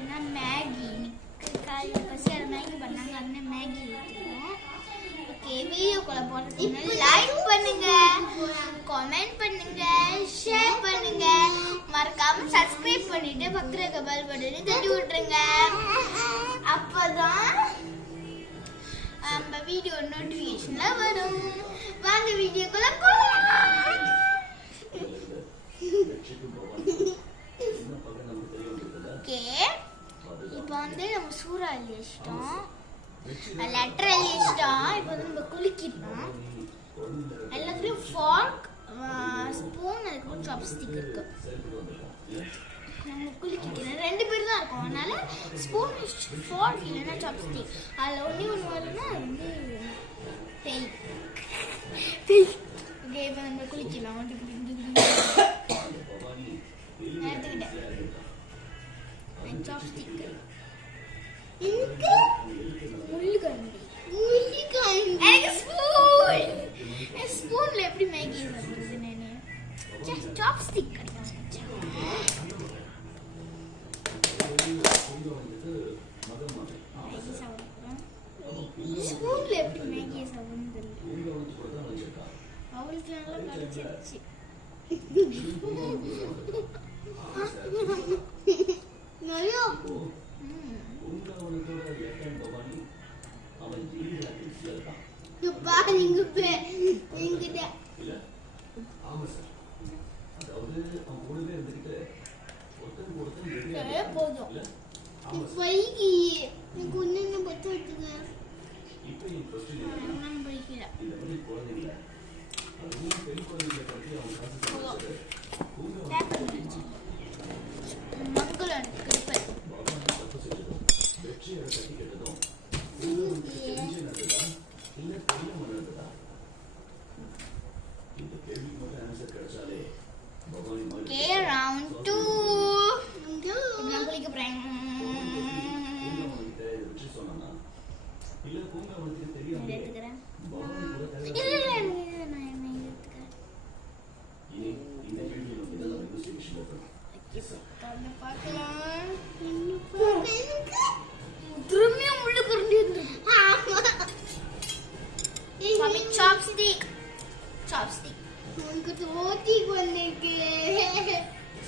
என்ன மேகி காலையில் பசியார மேகி பண்ணாங்க. அந்த மேகி ஊற்றுவோம். ஓகே, வீடியோக்குள்ள போகிறதுக்கு லைக் பண்ணுங்க, கமெண்ட் பண்ணுங்க, ஷேர் பண்ணுங்க, மறக்காம சப்ஸ்கிரைப் பண்ணிட்டு பக்கத்துல இருக்க பெல் பட்டனை தட்டி விட்டுருங்க. அப்பதான் நம்ம வீடியோ நோட்டிஃபிகேஷன்ல வரும். வாங்க வீடியோக்குள்ள போலாம். ஓகே, இப்போ வந்து நம்ம சூறா எழுதிட்டோம், லெட்டர் எழுதிட்டோம். இப்போ வந்து நம்ம குளிக்கணும். எல்லாத்துலயும் ஃபார்க், ஸ்பூன், அதுக்கப்புறம் சாப்ஸ்டிக் இருக்கு. நம்ம குளிக்கணும் 2 பேர் தான் இருக்கும். அதனால ஸ்பூன், ஃபார்க் இல்லைன்னா சாப்ஸ்டிக். அதில் ஒன்று வரும்னா அது வந்து தேய். ஓகே, இப்போ நம்ம குளிக்கலாம். எடுத்துக்கிட்டேன் சாப்ஸ்டிக். ஸ்பூன்ல எப்படி மேகி சாப்பிடுறது? நான் சாப்ஸ்டிக் ஸ்பூன்ல எப்படி மேகி சாப்பிடுறது அவளுக்கு நல்லா கிடைச்சிருச்சு.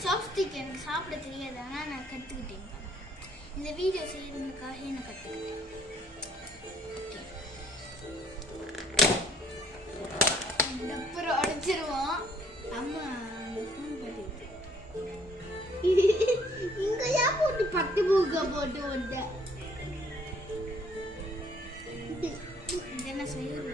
சாப்ஸ்டிக் எனக்கு சாப்பிட தெரியாது, ஆனால் நான் கற்றுக்கிட்டேன். இந்த வீடியோ செய்யறதுக்காக நான் கற்றுக்கிட்டேன். அப்புறம் அடிச்சிருவோம். அம்மா ஃபோன் பண்ணிட்டு இங்கயா போட்டு பட்டு பூக்க போட்டு வந்த என்ன செய்யறது?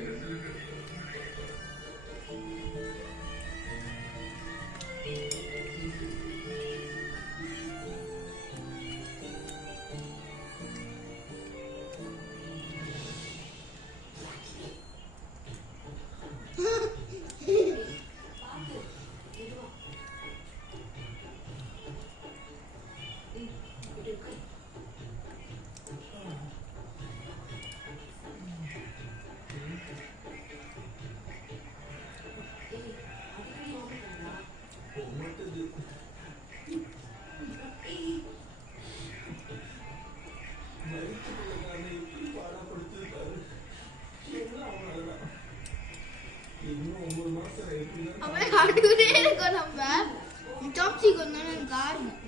சாப்ஸ்டிக் வந்து எனக்கு ஆடணும்.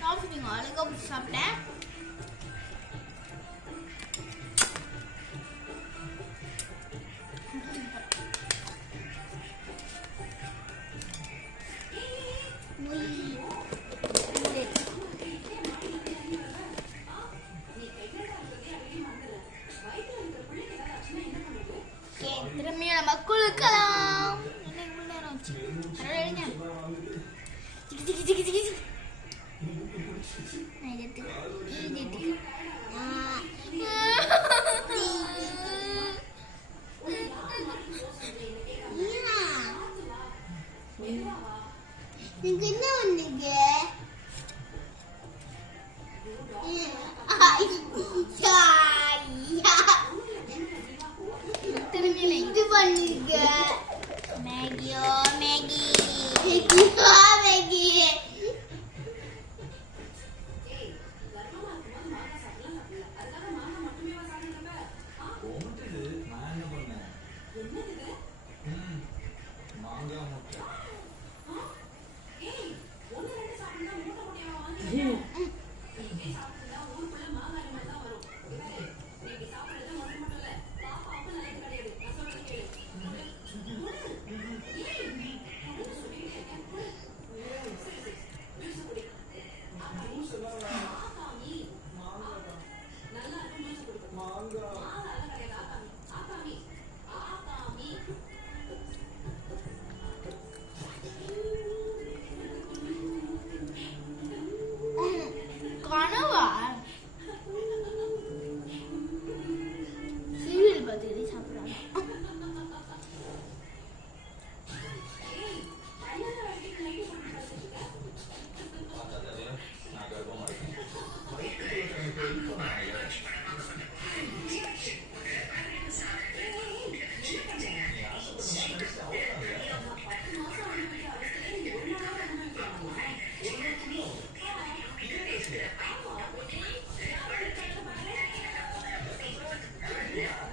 சாப்ஸ்டிக் அழகா சாப்பிட்டேன். மக்களுக்கலாம் என்ன வந்தீங்க? திரும்பி இது பண்ணி எல்லாமே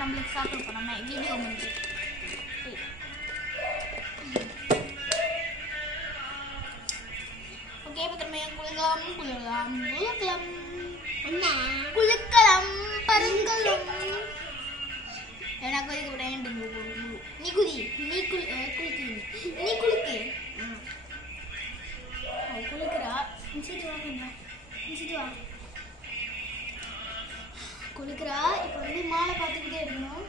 நம்மளுக்கு சாப்பிட போறோம் வீடியோ முடிஞ்சு. ஓகே குளிக்கலாம் பருங்கலும் எனக்கு கொதிக்க விட நீ குதி நீ குளிக்கு குளிக்கிறா குளிக்கிறா. இப்போ வந்து மாலை பார்த்துக்கிட்டே இருக்கணும்.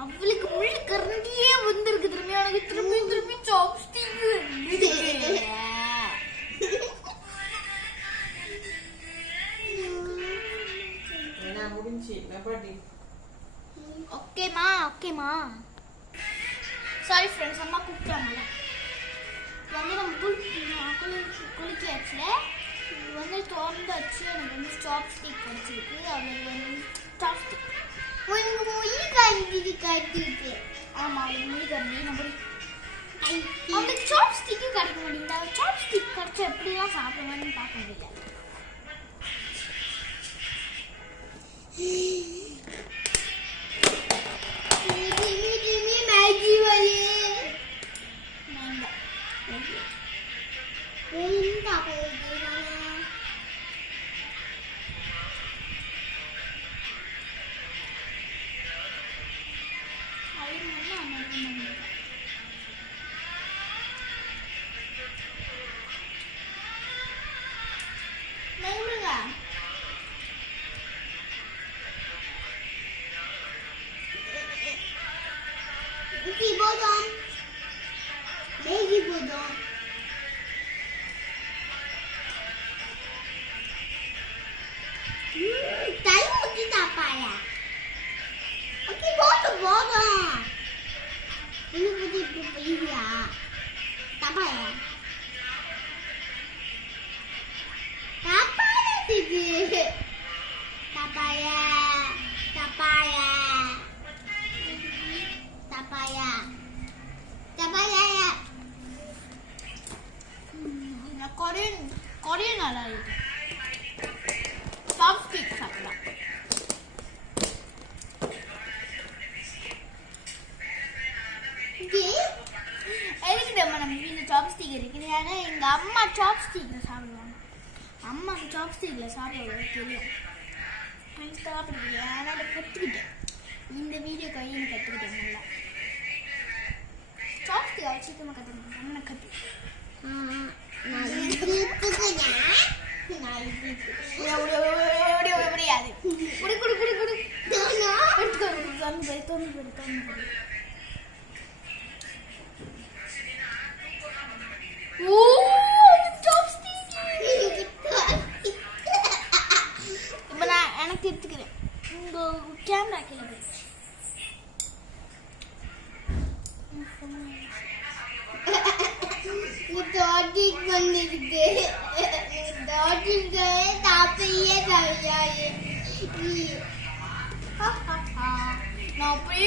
அவளுக்கு உள்ள கரண்டியே வந்திருக்கு திரும்பி. எனக்கு திரும்பி சாப்ஸ்டிக் ஓகேமா. சாரி ஃப்ரெண்ட்ஸ், அம்மா கூப்பிட்டாங்க. வந்து நம்ம குளிக்காச்சு வந்து திறந்தாச்சு. எனக்கு வந்து சாப்ஸ்டிக் கிடைச்சிருக்கு. அவளுக்கு வந்து சாப்ஸ்டிக் கட்டிட்டு ஆமா அவளுக்கு மொழி கண்டி நம்ம அவளுக்கு சாப்ஸ்டிக்கு கிடைக்க மாட்டேங்குது. சாப்ஸ்டிக் கிடைச்சா எப்படிலாம் சாப்பிடுவான்னு பார்க்க முடியல. கொரியன் நல்லா இருக்கு. சாப்ஸ்டிக் சாப்பிடலாம். எதுக்கு நம்ம வீட்டில் சாப்ஸ்டிக் இருக்குது? ஏன்னா எங்கள் அம்மா சாப்ஸ்டிக்கில் சாப்பிடுவாங்க. அம்மாவுக்கு சாப்ஸ்டிக்கில் சாப்பிட தெரியும். சாப்பிடுறது ஏன்னா கற்றுக்கிட்டேன். இந்த வீடியோ கையில் கற்றுக்கிட்டேன். நல்லா சாப்ஸ்டிக் அவள் சீக்கிரமாக கற்றுக்கிட்டேன். அண்ணன் கற்றுக்கிட்டேன். எனக்கு எடுத்துக்கிறேன். உங்க கேமரா கீழே வந்துருக்கு. நான் போய்